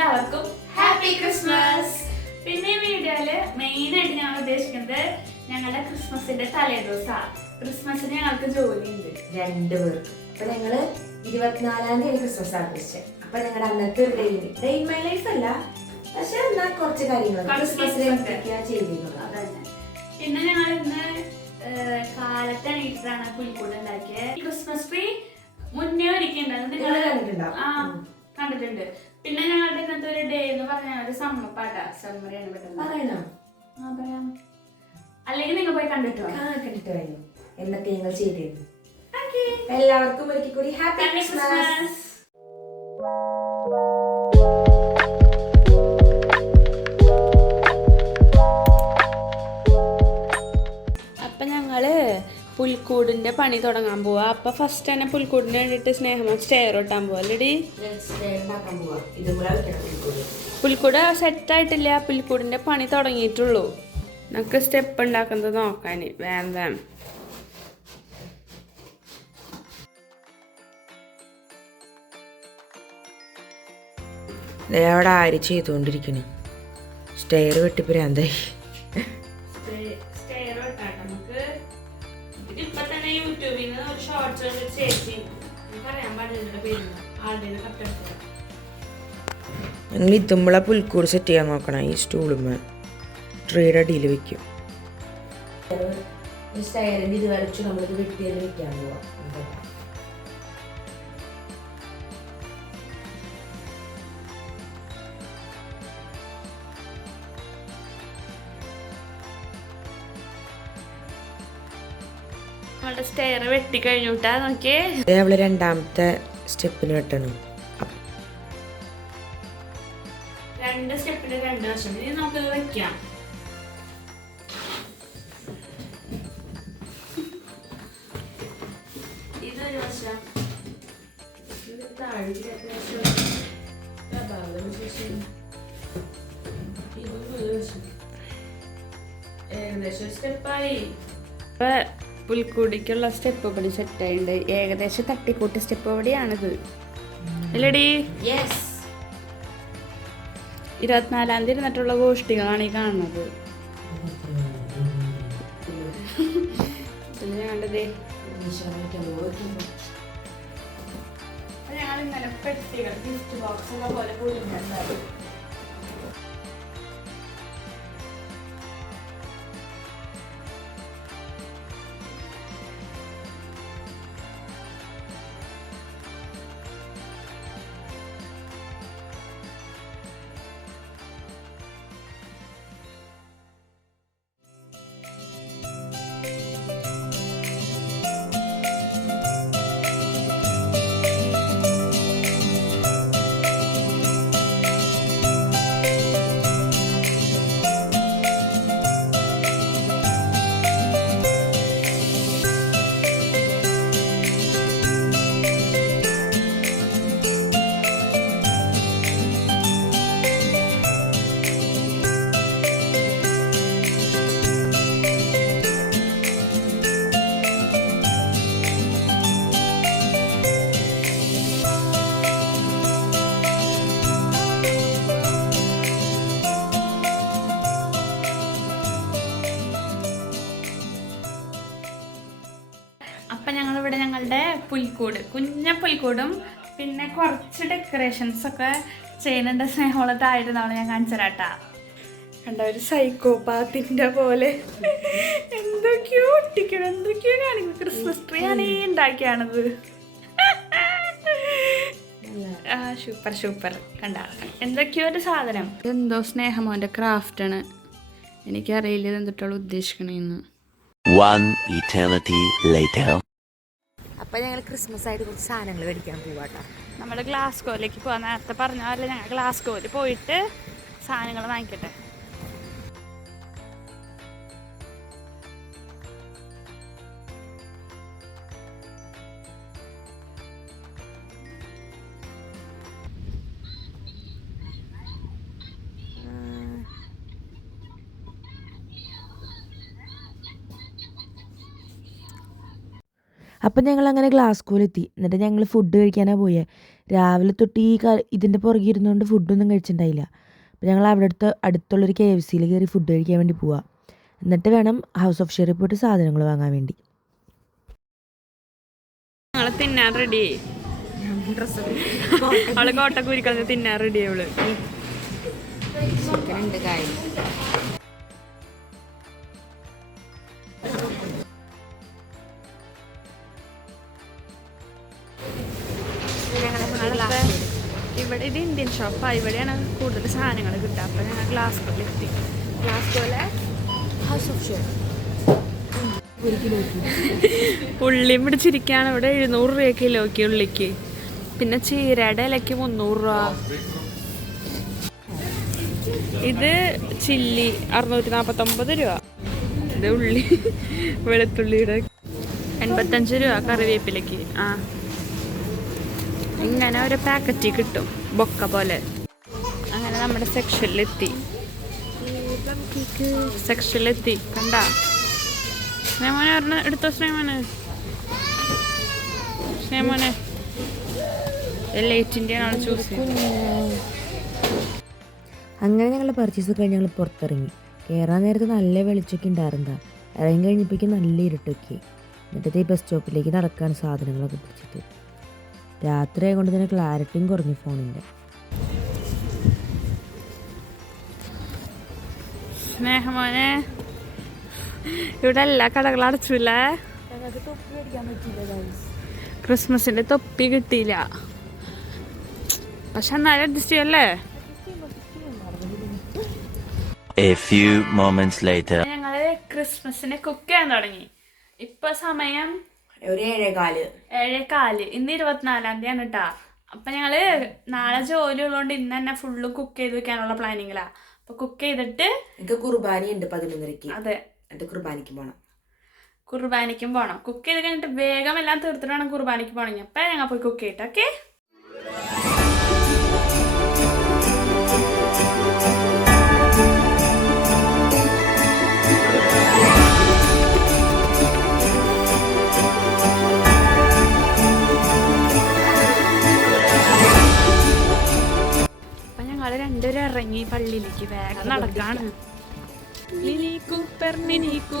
എല്ലാവർക്കും happy Christmas. പിന്നെ വീഡിയോയില് മെയിൻ ആയിട്ട് ഞങ്ങൾ ഉദ്ദേശിക്കുന്നത് ഞങ്ങളുടെ ക്രിസ്മസിന്റെ തലേദിവസമാണ്. ക്രിസ്മസിന് ഞങ്ങൾക്ക് ജോലിയുണ്ട് രണ്ടുപേർക്കും. അപ്പൊ ഞങ്ങള് 24-ാം തീയതി ക്രിസ്മസ് ആഘോഷിച്ചത്. അപ്പൊ ഞങ്ങളുടെ അന്നത്തെ ഒരു ഡേ ഇൻ മൈ ലൈഫ് അല്ല, പക്ഷെ എന്നാ കുറച്ച് കാര്യങ്ങൾ ചെയ്തിരുന്നത് അതന്നെ. പിന്നെ ഞങ്ങൾ ഇന്ന് കാലത്ത് എണീറ്റിട്ടാണ് പുൽക്കൂട് ഉണ്ടാക്കിയത്. ക്രിസ്മസ് ട്രീ മുന്നേ ഒരുക്കിണ്ടായിരുന്നു, നിങ്ങൾ കണ്ടിട്ടുണ്ട്. പിന്നെ ഞങ്ങളുടെ ഇന്നത്തെ ഒരു ഡേ എന്ന് പറഞ്ഞാൽ ഒരു സമ്മപ്പാട്ടാ. സമ്മറിയാണ് പെട്ടെന്ന് പറയാം, അല്ലെങ്കിൽ നിങ്ങൾ പോയി കണ്ടിട്ടോ. കണ്ടിട്ട് കഴിഞ്ഞു എന്നൊക്കെ ഞങ്ങൾ ചെയ്തിരുന്നു. എല്ലാവർക്കും ഒരിക്കൽ കൂടി ഹാപ്പി ക്രിസ്മസ്. അപ്പം ഞങ്ങള് പുൽക്കൂടിന്റെ പണി തുടങ്ങാൻ പോവാ. അപ്പൊ ഫസ്റ്റ് തന്നെ പുൽക്കൂടിന് വേണ്ടിട്ട് സ്നേഹം സ്റ്റെയർ ഇട്ടാൻ പോവാ. അല്ലേടി? പുൽക്കൂട് സെറ്റ് ആയിട്ടില്ല, പുൽക്കൂടിന്റെ പണി തുടങ്ങിയിട്ടുള്ളൂ. നമുക്ക് സ്റ്റെപ്പ് ഉണ്ടാക്കുന്നത് നോക്കാൻ വേം. അവിടെ ആര് ചെയ്തുകൊണ്ടിരിക്കണേ? സ്റ്റെയർ വെട്ടിപ്പിരാന്തായി. ഞങ്ങൾ ഇതുമ്പളെ പുൽക്കൂട് സെറ്റ് ചെയ്യാൻ നോക്കണം. ഈ സ്റ്റൂളുമ്മ ട്രീയുടെ അടിയിൽ വെക്കും. ഇത് വരച്ചു നമ്മളിത് വെട്ടിയത് വെക്കാൻ പോവാം. നമ്മളുടെ സ്റ്റെയർ വെട്ടി കഴിഞ്ഞിട്ടാ നോക്കിയേ. അവള് രണ്ടാമത്തെ സ്റ്റെപ്പിന് വെട്ടണം. രണ്ട് സ്റ്റെപ്പിന് രണ്ട് വശം. ഇനി നമുക്കിത് വെക്കാം. ഇതൊരു വശം, ഇത് താഴെ ഏകദേശം സ്റ്റെപ്പായി. ഇപ്പൊ പുൽക്കൂടിക്കുള്ള സ്റ്റെപ്പ് പടി സെറ്റായിട്ടുണ്ട്. ഏകദേശം തട്ടിക്കൂട്ടി സ്റ്റെപ്പ് പടിയാണിത്. അല്ലടി? 24-ാം തീയതി ഇരുന്നിട്ടുള്ള ഗോഷ്ഠികളാണ് ഈ കാണുന്നത്. ഞങ്ങൾ ഇന്നലെ പെട്ടികൾ ഗിഫ്റ്റ് ബോക്സ് പോലെ പോയിട്ടുണ്ടായിരുന്നു. അപ്പം ഞങ്ങളിവിടെ ഞങ്ങളുടെ പുൽക്കൂട്, കുഞ്ഞ പുൽക്കൂടും പിന്നെ കുറച്ച് ഡെക്കറേഷൻസ് ഒക്കെ ചെയ്യുന്നുണ്ട്. സ്നേഹമുള്ളതായിരുന്നാണ് ഞാൻ കാണിച്ചരാട്ടാ. കണ്ട ഒരു സൈക്കോപാത്തിന്റെ പോലെ എന്തൊക്കെയോ ഒട്ടിക്കണം, എന്തൊക്കെയോ കാണിക്കണം. ക്രിസ്മസ് ട്രീ ആണ് ഈ ഉണ്ടാക്കിയാണത്. സൂപ്പർ കണ്ട എന്തൊക്കെയോ ഒരു സാധനം. എന്തോ സ്നേഹമോന്റെ ക്രാഫ്റ്റാണ്. എനിക്കറിയില്ല ഇത് എന്തിട്ടുള്ള ഉദ്ദേശിക്കണേന്ന്. അപ്പൊ ഞങ്ങൾ ക്രിസ്മസ് ആയിട്ട് കുറച്ച് സാധനങ്ങൾ മേടിക്കാൻ പോവാട്ടോ. നമ്മൾ ഗ്ലാസ്കോയിലേക്ക് പോവാൻ നേരത്തെ പറഞ്ഞ പോലെ ഞങ്ങൾ ഗ്ലാസ്കോയിൽ പോയിട്ട് സാധനങ്ങൾ വാങ്ങിക്കട്ടെ. അപ്പം ഞങ്ങൾ അങ്ങനെ ഗ്ലാസ്കോയിലെത്തി. എന്നിട്ട് ഞങ്ങൾ ഫുഡ് കഴിക്കാനാണ് പോയത്. രാവിലെ തൊട്ട് ഇതിൻ്റെ പുറകെ ഇരുന്നുകൊണ്ട് ഫുഡൊന്നും കഴിച്ചിട്ടുണ്ടായില്ല. അപ്പോൾ ഞങ്ങൾ അടുത്തുള്ളൊരു KFCയിൽ കയറി ഫുഡ് കഴിക്കാൻ വേണ്ടി പോവാം. എന്നിട്ട് വേണം ഹൗസ് ഓഫ് ഷെയറിൽ പോയിട്ട് സാധനങ്ങൾ വാങ്ങാൻ വേണ്ടി. ഞങ്ങൾ തിന്നാൻ റെഡി. അവള് കോട്ടക്കൂരിക്കളഞ്ഞ് തിന്നാൻ റെഡി. അവള് ഇവിടെ ഇത് ഇന്ത്യൻ ഷോപ്പാണ്. ഇവിടെയാണ് കൂടുതൽ സാധനങ്ങൾ കിട്ടുക. അപ്പോൾ ഞങ്ങൾ ഗ്ലാസ്കോയിലെത്തി. ഗ്ലാസ്കോയിലെ ഹൗസ് ഓഫ് ഷെയർ. ഉള്ളിയും പിടിച്ചിരിക്കുകയാണ്. ഇവിടെ 700 രൂപ കിലോയ്ക്ക് ഉള്ളിക്ക്. പിന്നെ ചീരയുടെ ഇലയ്ക്ക് 300 രൂപ. ഇത് ചില്ലി 649 രൂപ. ഇത് ഉള്ളി വെളുത്തുള്ളിയുടെ 85 രൂപ കറിവേപ്പിലയ്ക്ക്. ഇങ്ങനെ ഒരു പാക്കറ്റ് കിട്ടും ബൊക്ക പോലെ. അങ്ങനെ നമ്മുടെ സെക്ഷനിലെത്തി. കണ്ട സ്നേഹമോനെ പറഞ്ഞ എടുത്തോ. സ്നേഹമോനെ ലൈറ്റിൻ്റെ ആണ് ചൂസ് ചെയ്തത്. അങ്ങനെ ഞങ്ങൾ പർച്ചേസ് കഴിഞ്ഞ് ഞങ്ങൾ പുറത്തിറങ്ങി. കയറാൻ നേരത്ത് നല്ല വെളിച്ചമൊക്കെ ഉണ്ടായിരുന്ന. ഇറങ്ങി കഴിഞ്ഞപ്പോഴേക്കും നല്ല ഇരുട്ടൊക്കെ. എന്നിട്ടത്തെ ഈ ബസ് സ്റ്റോപ്പിലേക്ക് നടക്കാൻ സാധനങ്ങളൊക്കെ പിടിച്ചിട്ട്. രാത്രി ആയതുകൊണ്ട് തന്നെ ക്ലാരിറ്റിയും കുറഞ്ഞു ഫോണിൻ്റെ. സ്നേഹമോനെ ഇവിടെ എല്ലാ കടകളും അടച്ചില്ലേ. ക്രിസ്മസിന്റെ തൊപ്പി കിട്ടിയില്ല. പക്ഷെ എന്നാലും അഡ്ജസ്റ്റ് ചെയ്യല്ലേ. ഞങ്ങള് ക്രിസ്മസിന് കുക്ക് ചെയ്യാൻ തുടങ്ങി. ഇപ്പൊ സമയം ഒരു 7:15. ഇന്ന് 24-ാം തീയതിയാണ് കേട്ടാ. അപ്പൊ ഞങ്ങള് നാളെ ജോലി ഉള്ളതുകൊണ്ട് ഇന്ന് തന്നെ ഫുള്ള് കുക്ക് ചെയ്ത് വെക്കാനുള്ള പ്ലാനിങ്ങിലാ. അപ്പൊ കുക്ക് ചെയ്തിട്ട് എനിക്ക് കുർബാന ഉണ്ട് 11:30. അതെ, കുർബാനിക്കും പോണം. കുക്ക് ചെയ്ത് കഴിഞ്ഞിട്ട് വേഗം എല്ലാം തീർത്തിട്ട് വേണം കുർബാനിക്ക് പോണെങ്കിൽ. അപ്പൊ ഞങ്ങൾ പോയി കുക്ക് ചെയ്തിട്ട്. ഓക്കെ. രണ്ടുപേരും ഇറങ്ങി പള്ളിയിലേക്ക്. വേഗം നടക്കാണ്. മിനി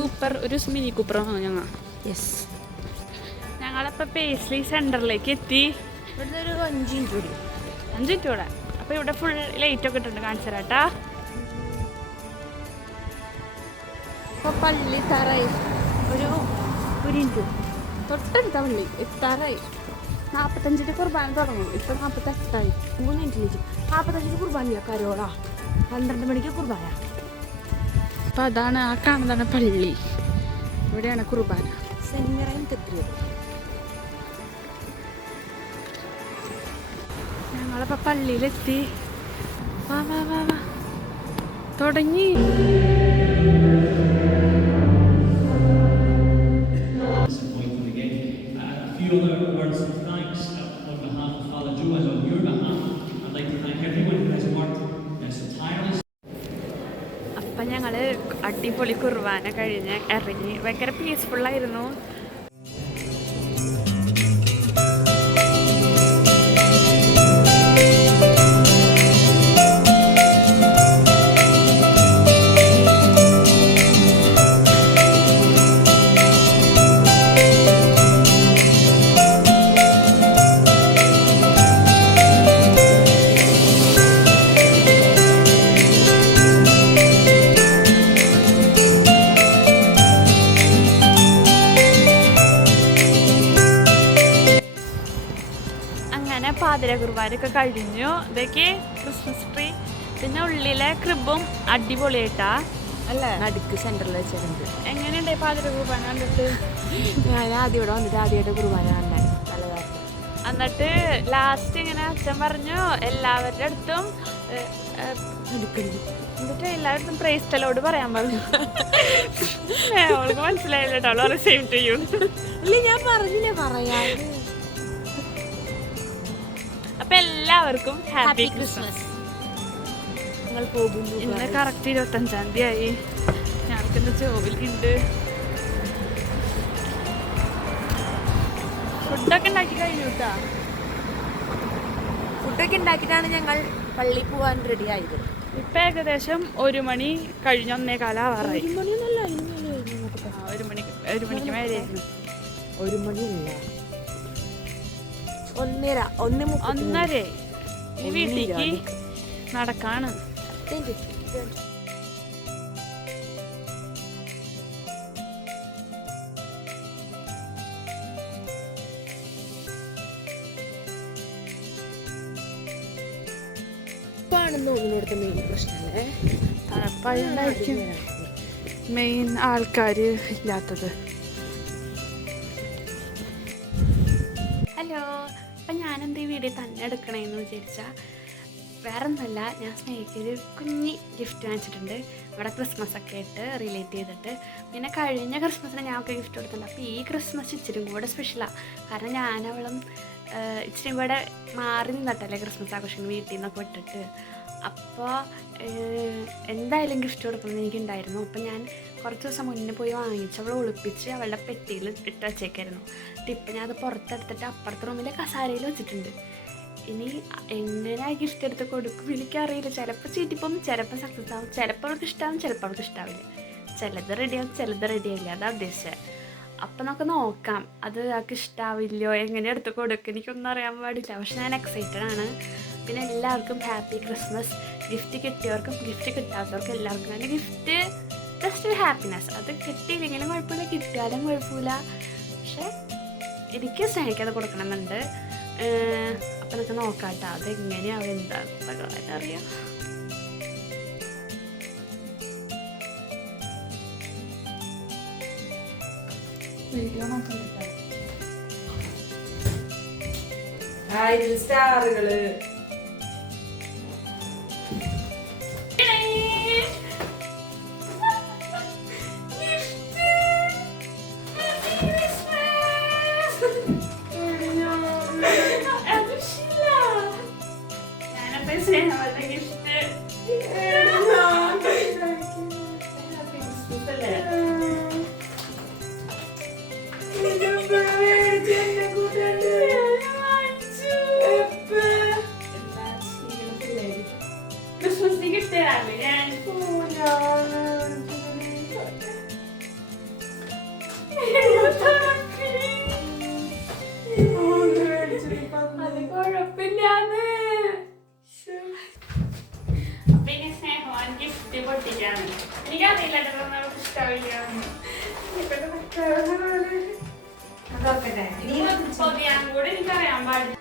കൂപ്പർ ഒരു മിനി കൂപ്പർ ഞങ്ങൾ. ഞങ്ങളിപ്പോൾ പേസ്ലി സെന്ററിലേക്ക് എത്തി. ഇവിടുന്ന് ഒരു 5 മിനിറ്റ് കൂടെ. അപ്പോൾ ഇവിടെ ഫുൾ ലൈറ്റൊക്കെ ഇട്ടുണ്ട്. കാണിച്ചു തരാട്ടാ. ഇപ്പോൾ പള്ളി തറായി. ഒരു മിനിറ്റ് തൊട്ടടുത്ത പള്ളി എത്താറായി. 45 കുർബാന തുടങ്ങും. ഇപ്പം 48 3 മിനിറ്റ് 45 കുർബാനയാ. കരോളാ 12 മണിക്ക് കുർബാന. അപ്പം അതാണ് ആ കാണുന്നതാണ് പള്ളി. ഇവിടെയാണ് കുർബാന. ഞങ്ങളിപ്പോൾ പള്ളിയിലെത്തി. വാ തുടങ്ങി. അപ്പം ഞങ്ങൾ അടിപൊളി കുർബാന കഴിഞ്ഞ് ഇറങ്ങി. ഭയങ്കര പീസ്ഫുള്ളായിരുന്നു. പാതിര കുർബാനയൊക്കെ കഴിഞ്ഞു. ഇതൊക്കെ ക്രിസ്മസ് ട്രീ. പിന്നെ ഉള്ളിലെ ക്രിബും അടിപൊളിയായിട്ടാ അല്ലേ. നടുക്ക് സെന്ററിൽ വെച്ചിട്ടുണ്ട്. എങ്ങനെയുണ്ട് പാതിര കുർബാന കണ്ടിട്ട്? ഞാൻ ആദ്യം വന്നിട്ട് ആദ്യമായിട്ട് കുർബാന കണ്ടായി. നല്ലതായിരുന്നു. എന്നിട്ട് ലാസ്റ്റ് ഇങ്ങനെ അച്ഛൻ പറഞ്ഞു എല്ലാവരുടെ അടുത്തും എന്നിട്ട് എല്ലാവരും പ്രൈസ്തലോട് പറയാൻ പറഞ്ഞു. അവൾക്ക് മനസ്സിലായില്ല കേട്ടോ. അവൾ സെയിം ചെയ്യും. ഞാൻ പറഞ്ഞില്ലേ പറയാ. അപ്പൊ എല്ലാവർക്കും ഹാപ്പി ക്രിസ്മസ്. ഞങ്ങൾ പോകുന്നു. ഇന്ന് കറക്റ്റ് 25-ാം തീയതി. ഞങ്ങൾക്ക് ഇന്ന് ജോലിയുണ്ട്. ഫുഡൊക്കെ ഉണ്ടാക്കി കഴിഞ്ഞു കേട്ടാ. ഫുഡൊക്കെ ഉണ്ടാക്കിയിട്ടാണ് ഞങ്ങൾ പള്ളിയിൽ പോകാൻ റെഡി ആയത്. ഇപ്പൊ ഏകദേശം 1 മണി കഴിഞ്ഞ് 1:15 ആവാറായി. 1 മണിക്ക് മേലെയായിരുന്നു. 1 മണിയല്ല, 1:30 ഈ വീട്ടിലേക്ക് നടക്കാണ്. തണുപ്പായിരിക്കും മെയിൻ ആൾക്കാർ ഇല്ലാത്തത്. ഹലോ, അപ്പം ഞാനെന്ത് ഈ വീഡിയോ തന്നെ എടുക്കണമെന്ന് വിചാരിച്ചാൽ വേറെ ഒന്നുമല്ല, ഞാൻ സ്നേഹിക്കൊരു കുഞ്ഞി ഗിഫ്റ്റ് വാങ്ങിച്ചിട്ടുണ്ട്. ഇവിടെ ക്രിസ്മസ് ഒക്കെ ആയിട്ട് റിലേറ്റ് ചെയ്തിട്ട്. പിന്നെ കഴിഞ്ഞ ക്രിസ്മസിന് ഞാൻ ഒക്കെ ഗിഫ്റ്റ് കൊടുത്തിട്ടുണ്ട്. അപ്പോൾ ഈ ക്രിസ്മസ് ഇച്ചിരി കൂടെ സ്പെഷ്യലാണ്. കാരണം ഞാനവളും ഇച്ചിരി കൂടെ മാറി നിന്നിട്ടല്ലേ ക്രിസ്മസ് ആഘോഷം വീട്ടിൽ നിന്നൊക്കെ വിട്ടിട്ട്. അപ്പോൾ എന്തായാലും ഗിഫ്റ്റ് കൊടുക്കണമെന്ന് എനിക്കുണ്ടായിരുന്നു. അപ്പം ഞാൻ കുറച്ച് ദിവസം മുന്നേ പോയി വാങ്ങിച്ച് അവളെ ഒളിപ്പിച്ച് അവളുടെ പെട്ടിയിൽ ഇട്ട് വച്ചേക്കായിരുന്നു. ഇപ്പം ഞാൻ അത് പുറത്തെടുത്തിട്ട് അപ്പുറത്തെ റൂമിലെ കസാരയിൽ വെച്ചിട്ടുണ്ട്. ഇനി എങ്ങനെ ഗിഫ്റ്റ് എടുത്ത് കൊടുക്കും എനിക്കറിയില്ല. ചിലപ്പോൾ ചീറ്റിപ്പം, ചിലപ്പോൾ സക്സസ് ആവും, ചിലപ്പോൾ അവൾക്ക് ഇഷ്ടമാവും, ചിലപ്പോൾ അവൾക്ക് ഇഷ്ടാവില്ല. ചിലത് റെഡിയാവും, ചിലത് റെഡിയാവില്ല. അതാണ് ഉദ്ദേശിച്ചത്. അപ്പം നമുക്ക് നോക്കാം അത് ആൾക്ക് ഇഷ്ടാവില്ലയോ, എങ്ങനെ എടുത്ത് കൊടുക്കും, എനിക്കൊന്നും അറിയാൻ പാടില്ല. പക്ഷെ ഞാൻ എക്സൈറ്റഡ് ആണ്. പിന്നെ എല്ലാവർക്കും ഹാപ്പി ക്രിസ്മസ്. ഗിഫ്റ്റ് കിട്ടിയവർക്കും ഗിഫ്റ്റ് കിട്ടാത്തവർക്കും എല്ലാവർക്കും തന്നെ ഗിഫ്റ്റ് ജസ്റ്റ് ഒരു ഹാപ്പിനെസ്. അത് കിട്ടിയില്ലെങ്കിലും കുഴപ്പമില്ല, കിട്ടിയാലും കുഴപ്പമില്ല. പക്ഷെ എനിക്ക് സ്നേഹിക്കാതെ കൊടുക്കണമെന്നുണ്ട്. അപ്പം നമുക്ക് നോക്കാം കേട്ടോ അതെങ്ങനെയാവും എന്താണെന്നൊക്കെ അറിയാം. വീഡിയോ നോക്കുന്നുണ്ട്. സ്റ്റാറുകള് എനിക്കറിയാൻ പാടില്ല.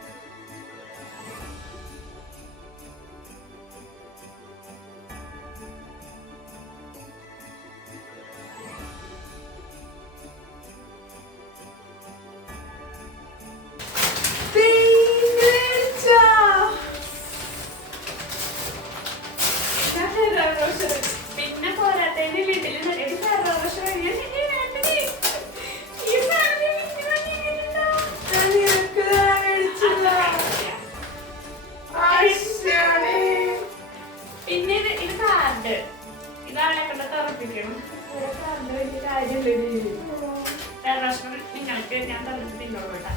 പിന്നെ പോരാത്തതിന് വീട്ടിൽ പിന്നെ ഇത് കാർഡ് ഇതാളെ കൊണ്ട് തുറപ്പിക്കണം. നിങ്ങൾക്ക് ഞാൻ തന്നിട്ടുണ്ടോ കേട്ടാ.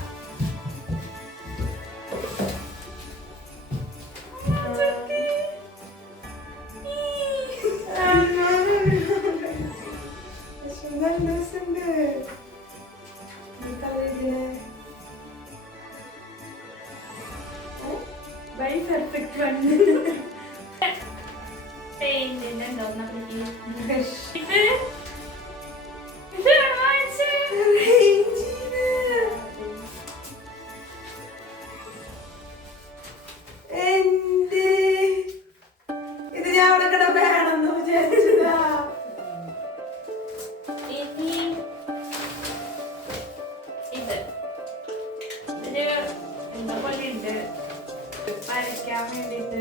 വരയ്ക്കാൻ വേണ്ടിട്ട്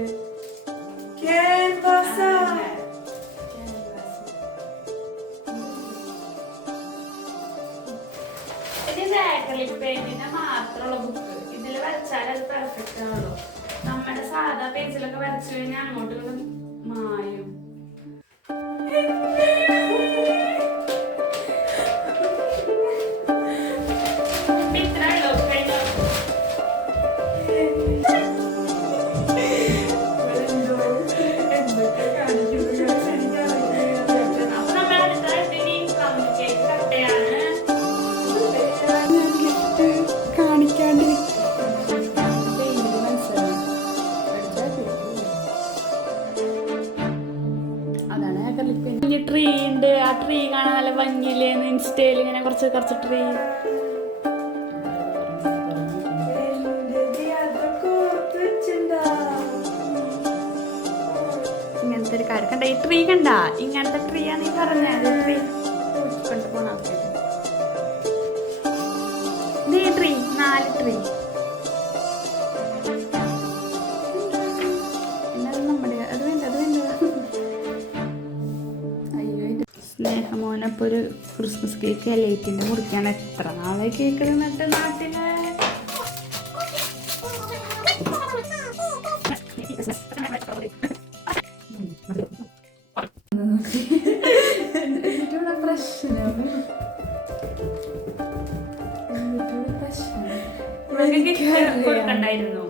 ആക്രിലിക് പെയിന്റിന്റെ മാത്രമുള്ള ബുക്ക്. ഇതിൽ വരച്ചാൽ അത് പെർഫെക്റ്റ് ആണല്ലോ. നമ്മുടെ സാധാ പേജിലൊക്കെ വരച്ചു കഴിഞ്ഞാൽ അങ്ങോട്ട് മായും. ഇത്ര ഉള്ളൂ. കഴിഞ്ഞ അപ്പൊ നമ്മുടെ അടുത്ത ഇനി പ്ലം കേക്ക് കട്ടയാണ്. ഇനി ട്രീ ഉണ്ട്, ആ ട്രീ കാണാൻ നല്ല ഭംഗിയില്ലേന്ന് ഇൻസ്റ്റയിൽ ഇങ്ങനെ കുറച്ച് കുറച്ച് ട്രീ. ഇങ്ങനത്തെ ഒരു കാര്യം കണ്ട, ഈ ട്രീ കണ്ട, ഇങ്ങനത്തെ ട്രീ ആണ് ഈ പറഞ്ഞത്. ട്രീ കൊണ്ടുപോണ ട്രീ 4 ട്രീ. സ്നേഹമോനപ്പോൾ ഒരു ക്രിസ്മസ് കേക്ക് ലൈറ്റിൻ്റെ മുറിക്കാൻ എത്ര നാളെ കേക്ക് നിന്നിട്ട് നാട്ടില്. കൊടുക്കണ്ടായിരുന്നു.